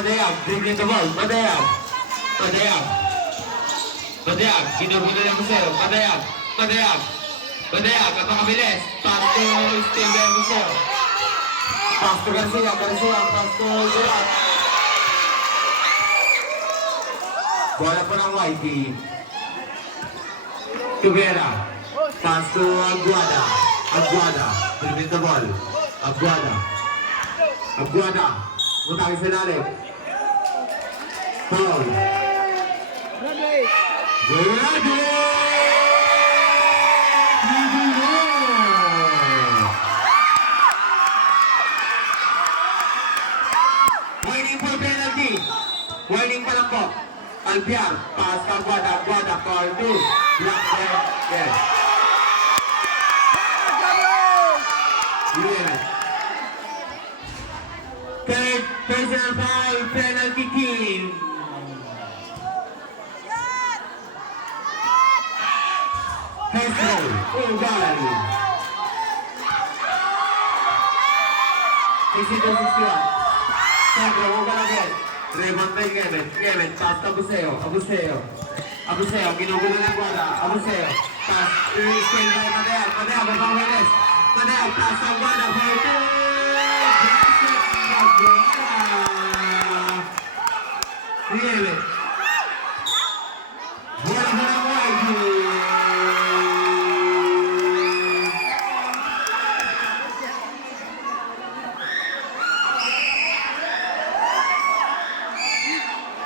Madayag, dribbling the ball, Madayag. Madayag. Madayag, ginugulo na Museo, Madayag. Madayag. Madayag, napakabilis. Pass to Steven Museo. Pass to Garcia, pass to Gulat. Bola po ng YP. Tugera. Pass to Aguada. Aguada. Dribbling the ball. Aguada. Aguada. Mutang sa lalim. Foul. Ready! Waiting for penalty. Waiting pa lang po. Alpiar. Pass ka Aguada. Aguada. Call 2. Black red. Yes. Third personal foul, penalty kill. Hesel, Ugal. 62-61. Sandro, Ugal again. Raymond by Gemet, pass to Abuseo. Ginugulo ng Guada. Abuseo. Pass, skill by Madea, Babang Veles. Madea, pass to Guada, for 2. Really?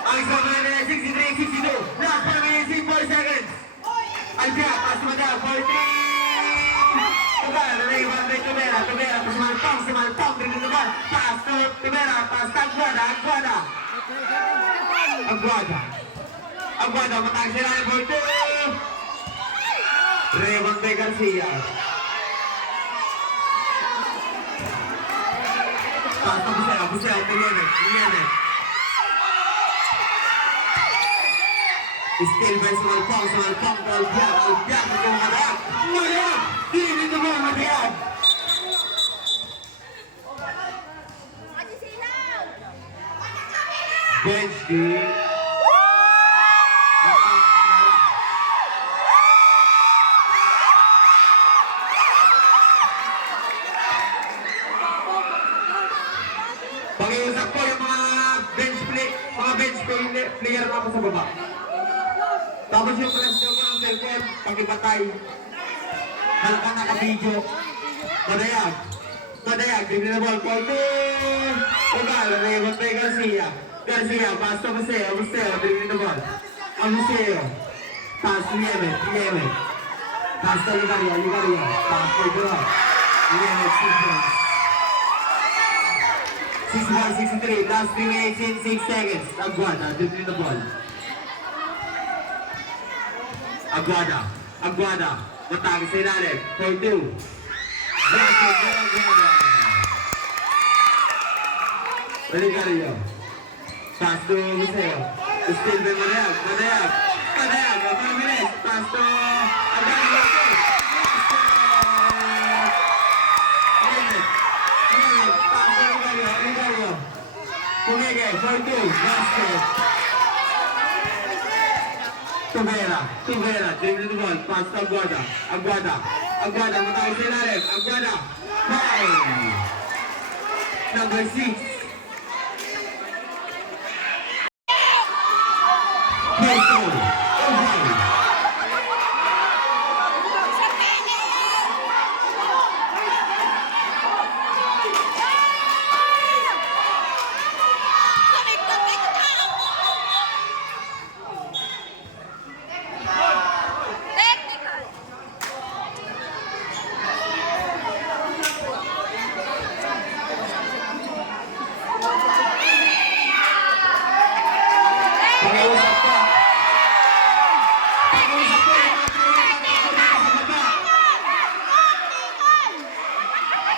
Ang sabi 63-62. Last 4 minutes and 4 seconds. Alpia, pass to Madal, 43. Tugal, Rayman by Tumera, Simalpong, Tugal, pass to Tumera, pass to Aguada. Aguada, matang sila ng 42. Raymond by Garcia. Pass to Buseo, Jimenez. Still by Simalpong, Alpiar, Madayag, hindi ito mo, Madayag. Bench team. Pag-iusap po yung mga bench player na po sa baba. Tapos yung presyo ko ng cellphone, pag-ipatay. Halka naka-video. Madayag, dribbling the ball, call to Ugal, Raymond by Garcia, pass to Museo, dribbling the ball. Museo, pass to Yemen. Pass to Ligaria, pass to Gulat. Yemen, 6-1, 63, last 3 minutes and 6 seconds. Aguada, dribbling the ball. Aguada, matagi sa ilalim, 4-2. Ligaria, pass to Museo, still by Madayag, Mabilis, pass to Aguada, pass to Ligaria, Pumege, 4-2, basket. Tugera, dribbling the ball, pass to Aguada, matawag sa ilalim, Aguada, foul! Number 6. Hesel, Ugal.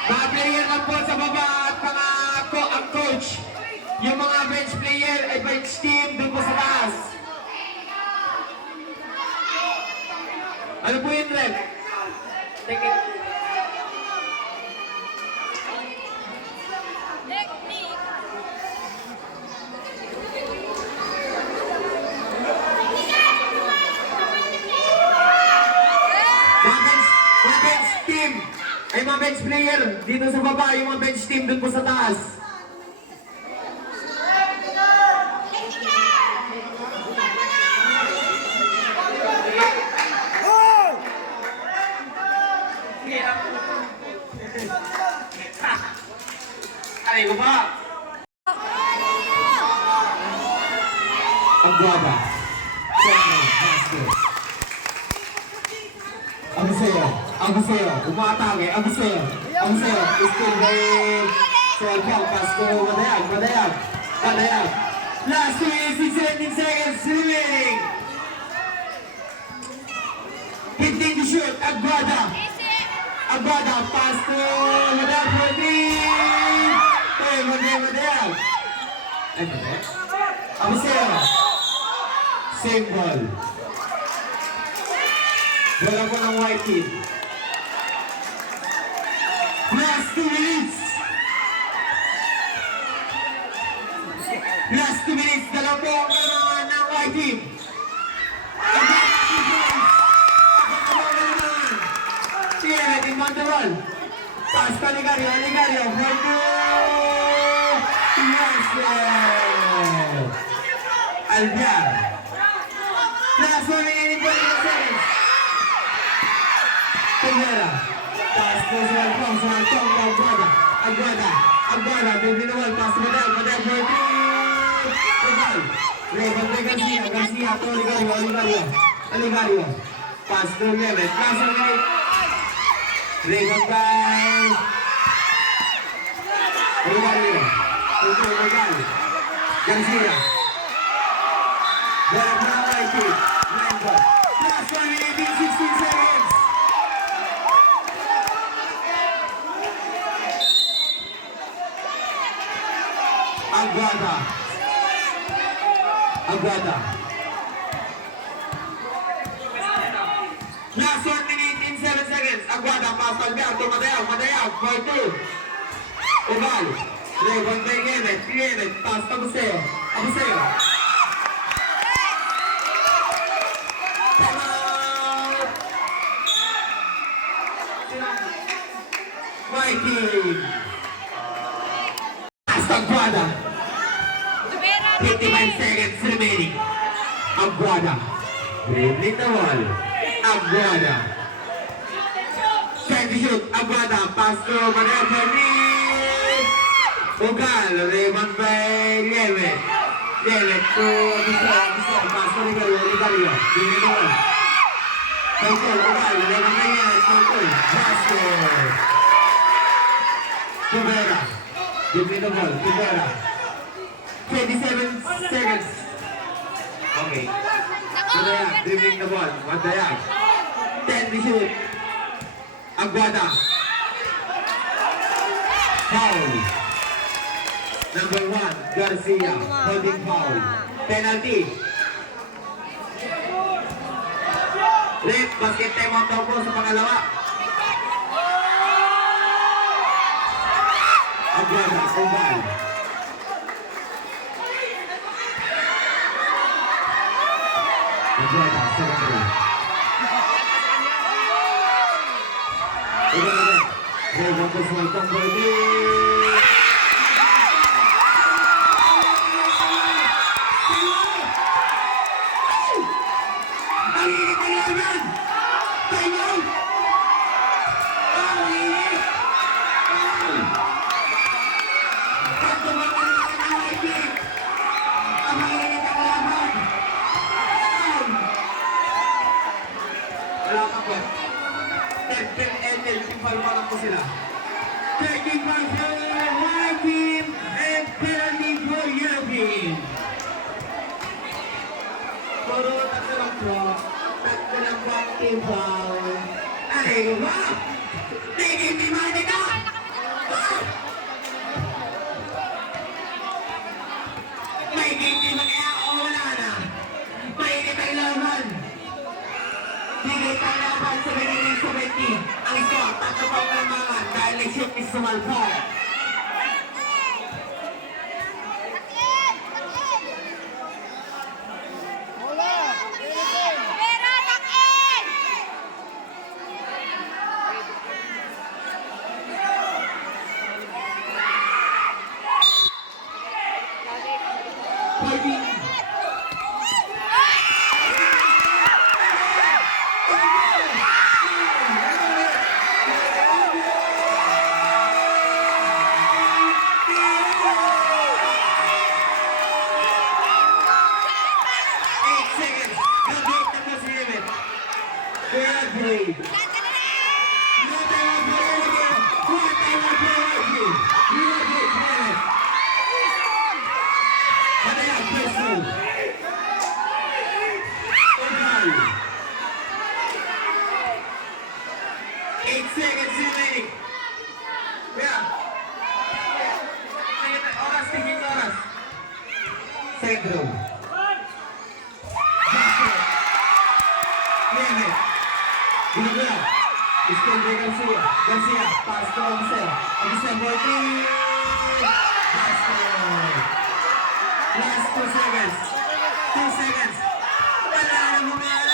Mga player lang po sa baba at ang coach. Yung mga bench player ay bench team doon po sa taas. Ano po yun, Red? bench player, dito sa baba, yung mga bench team dun po sa taas. Ay, baba! Aguada. Abuseo, umatake, Abuseo, still very strong, Pasco, Madayag. Last 17 seconds remaining. 15 to shoot, Aguada, Pasco, Madayag for 3. Madayag. Abuseo. Same ball. Bola po ng white team. Last 2 minutes. Last 2 minutes. Dalawa po ang kailangan ng white team. Sige, natin man the ball. Pass pa Ligario. For 2. Yes, Alviar. Last 1 minute and 20 seconds. Tengera. Taas po sa Aguada. Bibinuwal. Pass to Madayag for 3. Total. Rebon by Garcia to Olivario. Pass to Levet. Last 1 minute. Rebon by Olivario. Garcia. Last 1 minute and 16 seconds. Aguada. Last 1 minute and 7 seconds. Aguada, pass Alviar to Madayag for 2. Oval. Rebon by Levet. Pass to Abuseo. Mikey. Aguada. 55 seconds remaining. Aguada. Dribbling the ball. Aguada. Trying to shoot. Aguada. Pass to Madayag for 3. Ugal. Rebon by Levet to Abuseo. Pass to Ligario. Dribbling the ball. Ugal. Rebon by Levet. Basket. Tubera. Dribbling the ball. Tubera. 27 seconds. Okay. Madayag, dribbling the ball. Madayag. 10 to shoot. Aguada. Foul. Number 1, Garcia. Holding foul. Penalty. Red, basket time out daw po sa pangalawa. Aguada, Oval. Aguada, 7-3. Rebon to Smaltong Gordy. Ang init ng laban! Time out! Ang init! Pagtumakan natin ang IPIC! Ang init ang laban! Wala ka po. 10 pa lang po sila. Taking back for one team and penalty for your team. Puro tatlo lang po. Tatlo lang po ang team foul. Ay, wow! Tingin ka! May game kaya o wala na. Mainit ang laban. Higit ang laban sa beginning 70. Ang score, tatlo pa ang lamangan dahil nag-shoot is sumalpon. 14. Grade. Eight seconds remaining. Yeah. Oras, tingin oras. Second row. Gila. Iskandar Garcia. Garcia. Pass to Absel. Absel for three. Last 2 seconds. 2 seconds. Wala na mga